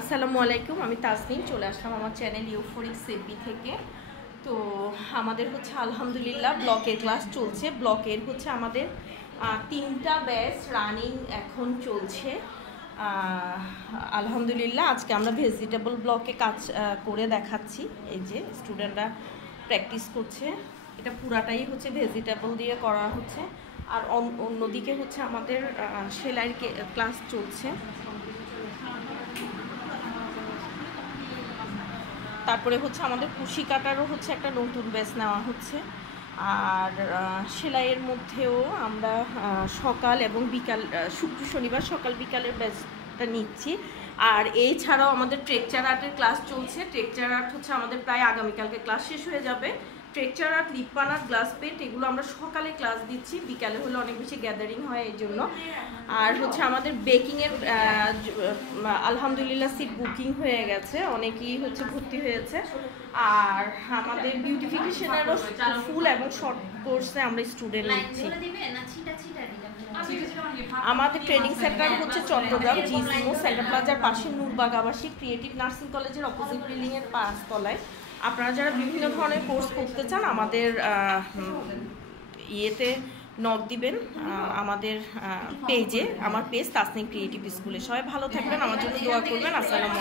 আসসালামু আলাইকুম, আমি তাসনিম চলে আসলাম আমার চ্যানেল ইউফোরিক সেপি থেকে। তো আমাদের হচ্ছে আলহামদুলিল্লাহ ব্লকের ক্লাস চলছে। ব্লকের হচ্ছে আমাদের 3টা ব্যাচ রানিং এখন চলছে। আলহামদুলিল্লাহ আজকে আমরা ভেজিটেবল ব্লকে কাজ করে দেখাচ্ছি। এই যে স্টুডেন্টরা প্র্যাকটিস করছে, এটা পুরাটাই হচ্ছে ভেজিটেবল দিয়ে করা হচ্ছে। আর অন্যদিকে হচ্ছে আমাদের সেলাইয়ের ক্লাস চলছে। তারপরে হচ্ছে আমাদের কুশি কাটারও হচ্ছে একটা নতুন ব্যাচ নেওয়া হচ্ছে। আর সেলাইয়ের মধ্যেও আমরা সকাল এবং বিকাল, শুক্র শনিবার সকাল বিকালের ব্যাচটা নিচ্ছি। আর এই ছাড়াও আমাদের টেক্সচার আর্টের ক্লাস চলছে। টেক্সচার আর্ট হচ্ছে আমাদের প্রায় আগামীকালকে ক্লাস শেষ হয়ে যাবে। Texture art, Lippan art, glass paint এগুলো আমরা সকালে ক্লাস দিচ্ছি, বিকালে হলে অনেক বেশি গ্যাদারিং হয় এই জন্য। আর হচ্ছে আমাদের বেকিংয়ের আলহামদুলিল্লাহ সিট বুকিং হয়ে গেছে, অনেকেই হচ্ছে ভর্তি হয়েছে। আর আমাদের বিউটিফিকেশনেরও ফুল এবং শর্ট কোর্সে আমরা স্টুডেন্ট নিচ্ছি। আমাদের ট্রেনিং সেন্টার হচ্ছে চট্টগ্রাম জিসিমো সেন্টার প্লাজার পাশে নূরবাগ আবাসিক ক্রিয়েটিভ নার্সিং কলেজের অপোজিট বিল্ডিংয়ের 5 তলায়। আপনারা যারা বিভিন্ন ধরনের কোর্স করতে চান আমাদের ইয়েতে নক দিবেন, আমাদের পেজে, আমার পেজ তাসনিম ক্রিয়েটিভ স্কুলে। সবাই ভালো থাকবেন, আমার জন্য দোয়া করবেন। আসসালামু